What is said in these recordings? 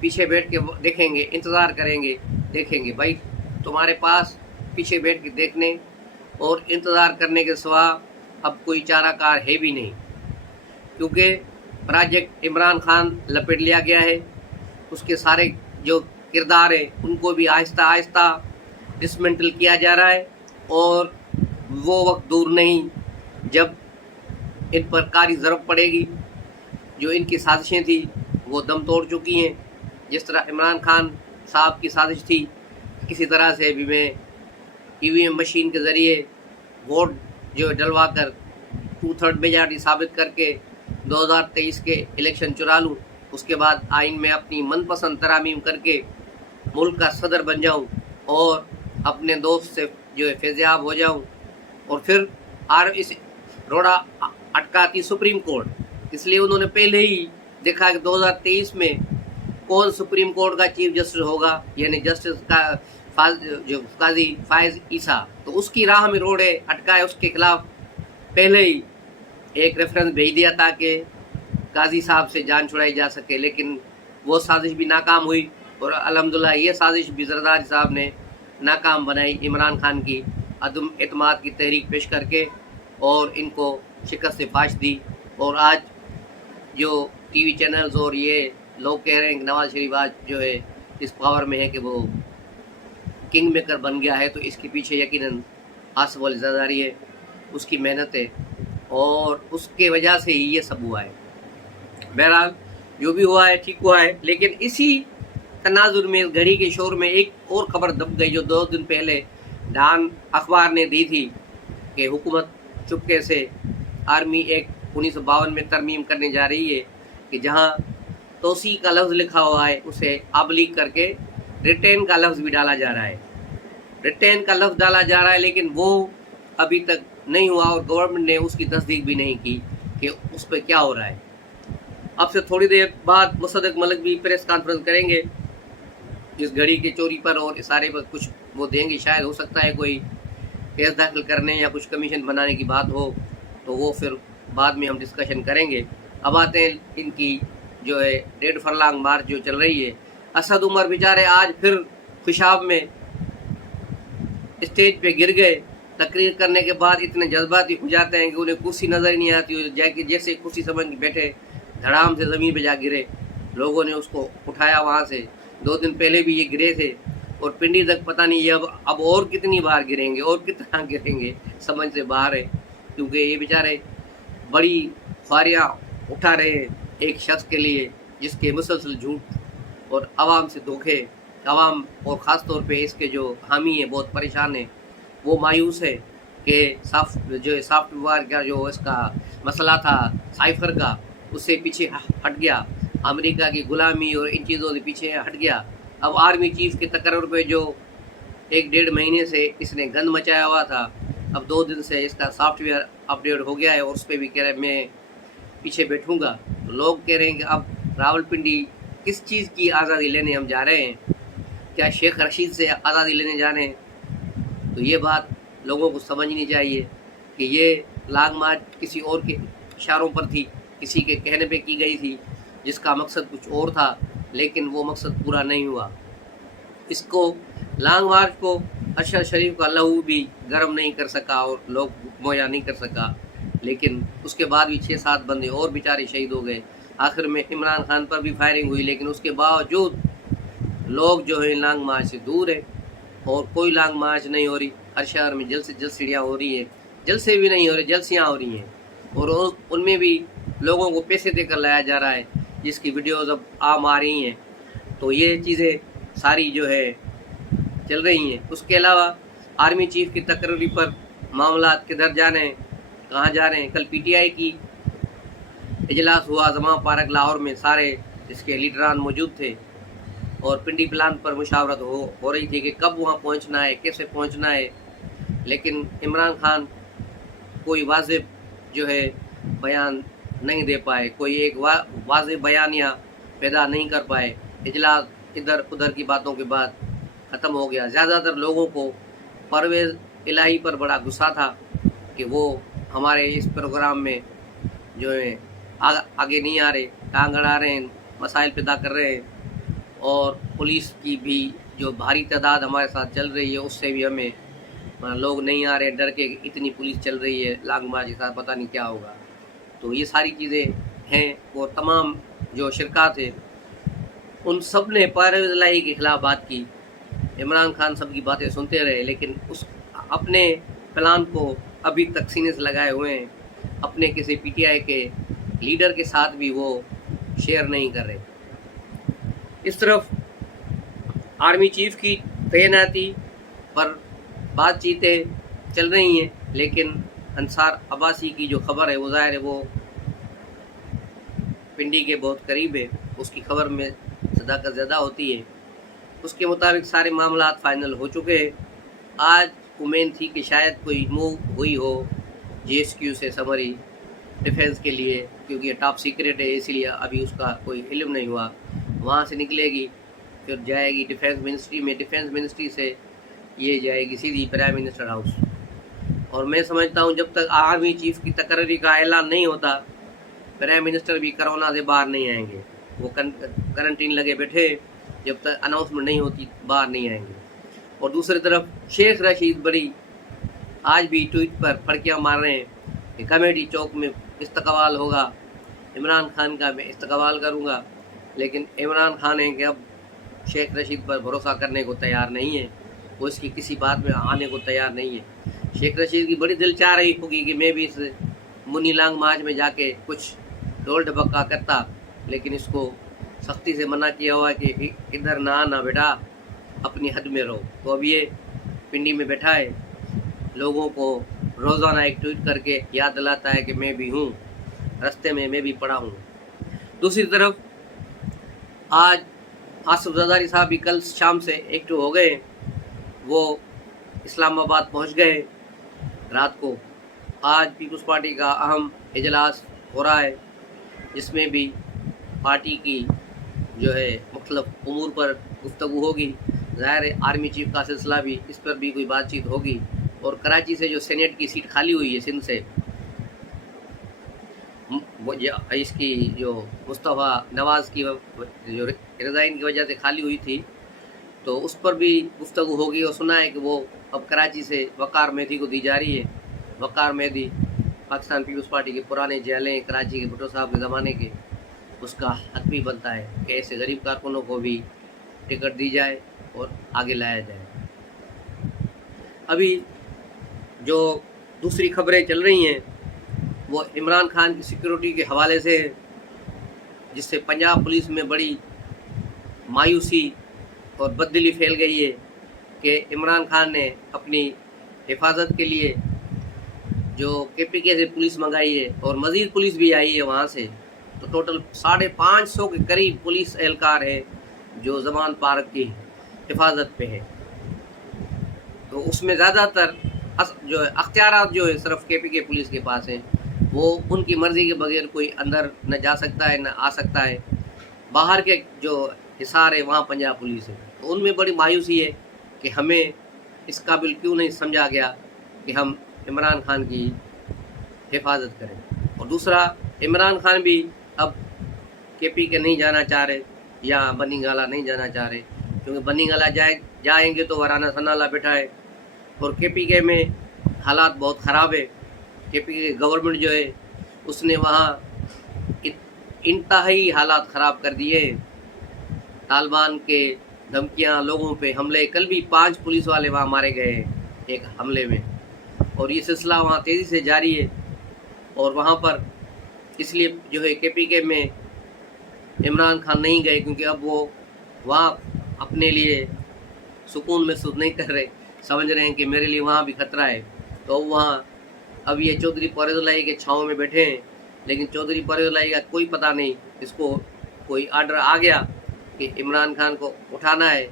پیچھے بیٹھ کے دیکھیں گے, انتظار کریں گے, دیکھیں گے. بھائی تمہارے پاس پیچھے بیٹھ کے دیکھنے اور انتظار کرنے کے سوا اب کوئی چارہ کار ہے بھی نہیں, کیونکہ پروجیکٹ عمران خان لپیٹ لیا گیا ہے. اس کے سارے جو کردار ہیں ان کو بھی آہستہ آہستہ ڈسمنٹل کیا جا رہا ہے, اور وہ وقت دور نہیں جب ان پر کاری ضرب پڑے گی. جو ان کی سازشیں تھیں وہ دم توڑ چکی ہیں. جس طرح عمران خان صاحب کی سازش تھی کسی طرح سے بھی میں EVM مشین کے ذریعے ووٹ جو ڈلوا کر 2/3 میجارٹی ثابت کر کے 2023 کے الیکشن چرا لوں, اس کے بعد آئین میں اپنی من پسند ترامیم کر کے ملک کا صدر بن جاؤں اور اپنے دوست سے جو ہے فیضیاب ہو جاؤں. اور پھر اس روڑا اٹکاتی سپریم کورٹ, اس لیے انہوں نے پہلے ہی دیکھا کہ 2023 میں کون سپریم کورٹ کا چیف جسٹس ہوگا, یعنی جسٹس کا جو قاضی فائز عیسیٰ, تو اس کی راہ میں روڑے اٹکائے. اس کے خلاف پہلے ہی ایک ریفرنس بھیج دیا تاکہ قاضی صاحب سے جان چھڑائی جا سکے, لیکن وہ سازش بھی ناکام ہوئی. اور الحمدللہ یہ سازش بھی زرداری صاحب نے ناکام بنائی عمران خان کی عدم اعتماد کی تحریک پیش کر کے, اور ان کو شکست فاش دی. اور آج جو ٹی وی چینلز اور یہ لوگ کہہ رہے ہیں کہ نواز شریف آج جو ہے اس پاور میں ہے کہ وہ کنگ میکر بن گیا ہے, تو اس کے پیچھے یقیناً آصف علی زرداری ہے, اس کی محنت ہے, اور اس کے وجہ سے ہی یہ سب ہوا ہے. بہرحال جو بھی ہوا ہے ٹھیک ہوا ہے, لیکن اسی تناظر میں اس گھڑی کے شور میں ایک اور خبر دب گئی جو 2 دن پہلے ڈان اخبار نے دی تھی کہ حکومت چپکے سے آرمی ایکٹ 1952 میں ترمیم کرنے جا رہی ہے کہ جہاں توسیع کا لفظ لکھا ہوا ہے اسے ابلیغ کر کے ریٹین کا لفظ بھی ڈالا جا رہا ہے. ریٹین کا لفظ ڈالا جا رہا ہے لیکن وہ ابھی تک نہیں ہوا, اور گورنمنٹ نے اس کی تصدیق بھی نہیں کی کہ اس پہ کیا ہو رہا ہے. اب سے تھوڑی دیر بعد مصدق ملک بھی پریس کانفرنس کریں گے اس گھڑی کے چوری پر, اور اشارے پر کچھ وہ دیں گے. شاید ہو سکتا ہے کوئی کیس داخل کرنے یا کچھ کمیشن بنانے کی بات ہو, تو وہ پھر بعد میں ہم ڈسکشن کریں گے. اب آتے ہیں ان کی جو ہے 1.5 فرلانگ مارچ جو چل رہی ہے. اسد عمر بیچارے آج پھر خوشاب میں اسٹیج پہ گر گئے. تقریر کرنے کے بعد اتنے جذباتی ہو جاتے ہیں کہ انہیں کرسی نظر ہی نہیں آتی, جیسے کرسی سمجھ بیٹھے دھڑام سے زمین پہ جا گرے. لوگوں نے اس کو اٹھایا وہاں سے. 2 دن پہلے بھی یہ گرے تھے, اور پنڈی تک پتہ نہیں یہ اب اور کتنی بار گریں گے اور کتنا گریں گے, سمجھ سے باہر ہے. کیونکہ یہ بیچارے بڑی خواریاں اٹھا رہے ہیں ایک شخص کے لیے جس کے مسلسل جھوٹ اور عوام سے دھوکے. عوام اور خاص طور پہ اس کے جو حامی ہیں بہت پریشان ہیں. وہ مایوس ہے کہ سافٹ ویئر کا جو اس کا مسئلہ تھا سائفر کا, اس سے پیچھے ہٹ گیا. امریکہ کی غلامی اور ان چیزوں سے پیچھے ہٹ گیا. اب آرمی چیف کے تقرر پہ جو 1-1.5 مہینے سے اس نے گند مچایا ہوا تھا, اب 2 دن سے اس کا سافٹ ویئر اپڈیٹ ہو گیا ہے, اور اس پہ بھی کہہ رہے میں پیچھے بیٹھوں گا. تو لوگ کہہ رہے ہیں کہ اب راولپنڈی کس چیز کی آزادی لینے ہم جا رہے ہیں, کیا شیخ رشید سے آزادی لینے جا رہے ہیں؟ تو یہ بات لوگوں کو سمجھنی چاہیے کہ یہ لانگ مارچ کسی اور کے اشاروں پر تھی, کسی کے کہنے پہ کی گئی تھی, جس کا مقصد کچھ اور تھا, لیکن وہ مقصد پورا نہیں ہوا. اس کو لانگ مارچ کو ارشد شریف کا لہو بھی گرم نہیں کر سکا اور لوگ مہیا نہیں کر سکا, لیکن اس کے بعد بھی 6-7 بندے اور بیچارے شہید ہو گئے. آخر میں عمران خان پر بھی فائرنگ ہوئی, لیکن اس کے باوجود لوگ جو ہے لانگ مارچ سے دور ہے, اور کوئی لانگ مارچ نہیں ہو رہی. ہر شہر میں جلد سے جلد سیڑھیاں ہو رہی ہیں, جلسے بھی نہیں ہو رہے, جلسیاں ہو رہی ہیں, اور ان میں بھی لوگوں کو پیسے دے کر لایا جا رہا ہے, جس کی ویڈیوز اب عام آ رہی ہیں. تو یہ چیزیں ساری جو ہے چل رہی ہیں. اس کے علاوہ آرمی چیف کی تقرری پر معاملات کدھر جا رہے ہیں, کہاں جا رہے ہیں. کل PTI کی اجلاس ہوا زمان پارک لاہور میں, سارے اس کے لیڈران موجود تھے, اور پنڈی پلان پر مشاورت ہو رہی تھی کہ کب وہاں پہنچنا ہے, کیسے پہنچنا ہے. لیکن عمران خان کوئی واضح جو ہے بیان نہیں دے پائے, کوئی ایک واضح بیانیہ پیدا نہیں کر پائے. اجلاس ادھر ادھر کی باتوں کے بعد ختم ہو گیا. زیادہ تر لوگوں کو پرویز الہی پر بڑا غصہ تھا کہ وہ ہمارے اس پروگرام میں جو ہے آگے نہیں آ رہے, ٹانگ اڑا رہے ہیں, مسائل پیدا کر رہے ہیں. اور پولیس کی بھی جو بھاری تعداد ہمارے ساتھ چل رہی ہے اس سے بھی ہمیں لوگ نہیں آ رہے ڈر کے، اتنی پولیس چل رہی ہے لانگ مارچ کے ساتھ، پتہ نہیں کیا ہوگا۔ تو یہ ساری چیزیں ہیں، اور تمام جو شرکات ہیں ان سب نے پرویز الہی کے خلاف بات کی۔ عمران خان سب کی باتیں سنتے رہے، لیکن اس اپنے پلان کو ابھی تک سینے سے لگائے ہوئے ہیں، اپنے کسی پی ٹی آئی کے لیڈر کے ساتھ بھی وہ شیئر نہیں کر رہے۔ اس طرف آرمی چیف کی تعیناتی پر بات چیتیں چل رہی ہیں، لیکن انصار عباسی کی جو خبر ہے وہ ظاہر ہے وہ پنڈی کے بہت قریب ہے، اس کی خبر میں صداقت زیادہ ہوتی ہے۔ اس کے مطابق سارے معاملات فائنل ہو چکے ہیں۔ آج امید تھی کہ شاید کوئی موو ہوئی ہو جے ایس کیو سے سمری ڈیفینس کے لیے، کیونکہ یہ ٹاپ سیکرٹ ہے، اسی لیے ابھی اس کا کوئی علم نہیں ہوا۔ وہاں سے نکلے گی، پھر جائے گی ڈیفینس منسٹری میں، ڈیفینس منسٹری سے یہ جائے گی سیدھی پرائم منسٹر ہاؤس۔ اور میں سمجھتا ہوں جب تک آرمی چیف کی تقرری کا اعلان نہیں ہوتا، پرائم منسٹر بھی کرونا سے باہر نہیں آئیں گے۔ وہ کرنٹین لگے بیٹھے، جب تک اناؤنسمنٹ نہیں ہوتی باہر نہیں آئیں گے۔ اور دوسری طرف شیخ رشید بری آج بھی ٹویٹ پر پھڑکیاں مار رہے ہیں کہ کمیٹی چوک میں استقبال ہوگا، عمران خان کا میں استقبال کروں گا، لیکن عمران خان ہے کہ اب شیخ رشید پر بھروسہ کرنے کو تیار نہیں ہے، وہ اس کی کسی بات میں آنے کو تیار نہیں ہے۔ شیخ رشید کی بڑی دل چاہ رہی ہوگی کہ میں بھی اس منی لانگ مارچ میں جا کے کچھ ڈول ڈبکا کرتا، لیکن اس کو سختی سے منع کیا ہوا کہ ادھر نہ آنا بیٹا، اپنی حد میں رہو۔ تو اب یہ پنڈی میں بیٹھا ہے، لوگوں کو روزانہ ایک ٹویٹ کر کے یاد دلاتا ہے کہ میں بھی ہوں، رستے میں بھی پڑا ہوں۔ دوسری طرف آج آصف زرداری صاحب بھی کل شام سے ایکٹیو ہو گئے، وہ اسلام آباد پہنچ گئے رات کو۔ آج پیپلز پارٹی کا اہم اجلاس ہو رہا ہے، جس میں بھی پارٹی کی جو ہے مختلف امور پر گفتگو ہوگی۔ ظاہر ہے آرمی چیف کا سلسلہ بھی، اس پر بھی کوئی بات چیت ہوگی۔ اور کراچی سے جو سینیٹ کی سیٹ خالی ہوئی ہے سندھ سے، اس کی جو مصطفیٰ نواز کی جو ریزائن کی وجہ سے خالی ہوئی تھی، تو اس پر بھی گفتگو ہوگی۔ اور سنا ہے کہ وہ اب کراچی سے وقار مہدی کو دی جا رہی ہے۔ وقار مہدی پاکستان پیپلز پارٹی کے پرانے جیلیں کراچی کے بھٹو صاحب کے زمانے کے، اس کا حق بھی بنتا ہے کہ ایسے غریب کارکنوں کو بھی ٹکٹ دی جائے اور آگے لایا جائے۔ ابھی جو دوسری خبریں چل رہی ہیں وہ عمران خان کی سیکیورٹی کے حوالے سے ہے، جس سے پنجاب پولیس میں بڑی مایوسی اور بددلی پھیل گئی ہے کہ عمران خان نے اپنی حفاظت کے لیے جو کے پی کے سے پولیس منگائی ہے، اور مزید پولیس بھی آئی ہے وہاں سے، تو ٹوٹل 550 کے قریب پولیس اہلکار ہے جو زمان پارک کی حفاظت پہ ہے۔ تو اس میں زیادہ تر جو اختیارات جو ہے صرف کے پی کے پولیس کے پاس ہیں، وہ ان کی مرضی کے بغیر کوئی اندر نہ جا سکتا ہے نہ آ سکتا ہے۔ باہر کے جو حصار ہے وہاں پنجاب پولیس ہے۔ تو ان میں بڑی مایوسی ہے کہ ہمیں اس قابل کیوں نہیں سمجھا گیا کہ ہم عمران خان کی حفاظت کریں۔ اور دوسرا، عمران خان بھی اب کے پی کے نہیں جانا چاہ رہے یا بنی گالا نہیں جانا چاہ رہے، کیونکہ بنی گالا جائیں گے تو وارانہ سنالا بیٹھا ہے، اور کے پی کے میں حالات بہت خراب ہے۔ کے پی کے گورنمنٹ جو ہے اس نے وہاں انتہائی حالات خراب کر دیے ہیں۔ طالبان کے دھمکیاں، لوگوں پہ حملے، کل بھی 5 پولیس والے وہاں مارے گئے ہیں ایک حملے میں، اور یہ سلسلہ وہاں تیزی سے جاری ہے۔ اور وہاں پر اس لیے جو ہے کے پی کے میں عمران خان نہیں گئے، کیونکہ اب وہ وہاں اپنے لیے سکون محسوس نہیں کر رہے، سمجھ رہے ہیں کہ میرے لیے وہاں بھی خطرہ ہے۔ تو وہاں اب یہ چودھری پرویز الہی کے چھاؤں میں بیٹھے ہیں، لیکن چودھری پرویز الہی کا کوئی پتہ نہیں، اس کو کوئی آرڈر آ گیا کہ عمران خان کو اٹھانا ہے،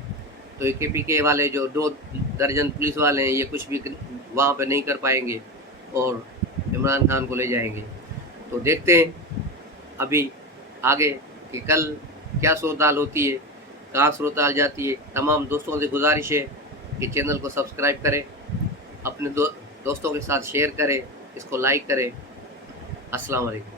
تو یہ کے پی کے والے جو 2 درجن پولیس والے ہیں، یہ کچھ بھی وہاں پہ نہیں کر پائیں گے اور عمران خان کو لے جائیں گے۔ تو دیکھتے ہیں ابھی آگے کہ کل کیا صورتحال ہوتی ہے، کہاں صورتحال جاتی ہے۔ تمام دوستوں سے گزارش ہے کہ چینل کو سبسکرائب کریں، اپنے دوستوں کے ساتھ شیئر کریں، اس کو لائک کریں۔ السلام علیکم۔